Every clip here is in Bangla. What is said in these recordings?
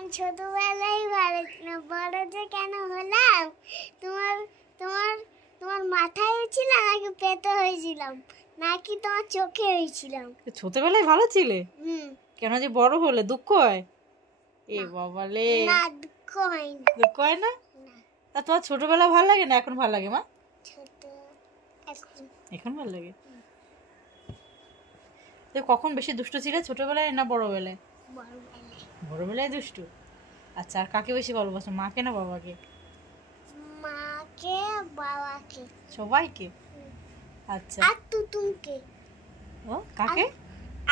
আমি ছোটবেলায় ভালো ছিলাম, বড় যে কেন হলাম? তোমার তোমার তোমার মাথায় হয়েছিলাম নাকি পেটে হয়েছিলাম নাকি তোমার চোখে হয়েছিলাম? ছোটবেলায় ভালো ছিলে, হুম। কেন যে বড় হলে দুঃখ হয়? এ বাবা লে, না, দুঃখ হয় না। দুঃখ হয় না? তা তোমার ছোটবেলা ভালো লাগে না এখন ভালো লাগে মা? ছোট এখন ভালো লাগে। তো কখন বেশি দুষ্ট ছিলে, ছোটবেলায় না বড়বেলায়? বড়বেলায় দুষ্টু। আচ্ছা, আর কাকে বেশি ভালোবাসো, মাকে না বাবাকে? মাকে, বাবাকে, সবাইকে। আচ্ছা, আর তুতুনকে। ও কাকে?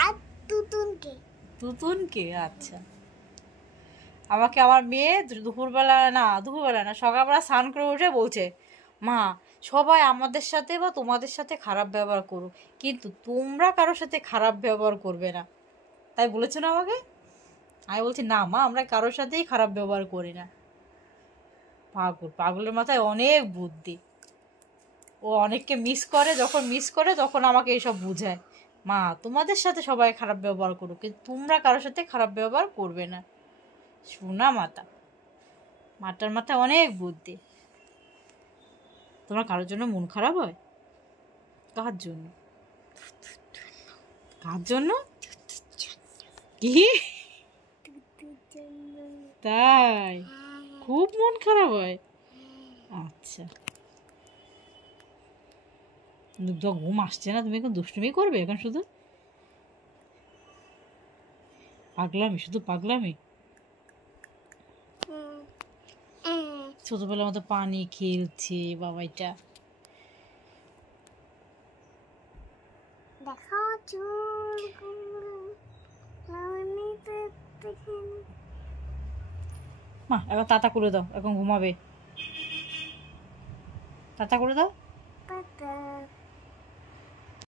আর তুতুনকে। তুতুনকে। আচ্ছা, আমাকে আমার মেয়ে দুপুরবেলা না সকালবেলা স্নান করে উঠে বলছে, মা সবাই আমাদের সাথে বা তোমাদের সাথে খারাপ ব্যবহার করুক, কিন্তু তোমরা কারোর সাথে খারাপ ব্যবহার করবে না, তাই বলেছো না আমাকে? আমি বলছি না মা, আমরা কারোর সাথেই খারাপ ব্যবহার করি না। পাগলের মাথায় অনেক বুদ্ধি, ও অনেককে মিস করে, যখন মিস করে তখন আমাকে এইসব বুঝায়, মা তোমাদের সাথে সবাই খারাপ ব্যবহার করুক কিন্তু তোমরা কারোর সাথে খারাপ ব্যবহার করবে না। শোনা মাটার মাথায় অনেক বুদ্ধি। তোমার কারোর জন্য মন খারাপ হয়? কার জন্য? কার জন্য? কি তাই? খুব মন খারাপ হয়? আচ্ছা, ঘুম আসছে না, তুমি এখন দুষ্টুমি করবে এখন? শুধু পাগলামি, শুধু পাগলামি। ছোটবেলার মতো পানি খেলছে বাবাইটা। মা এখন তাতা করে দাও, এখন ঘুমাবে, তাতা করে দাও।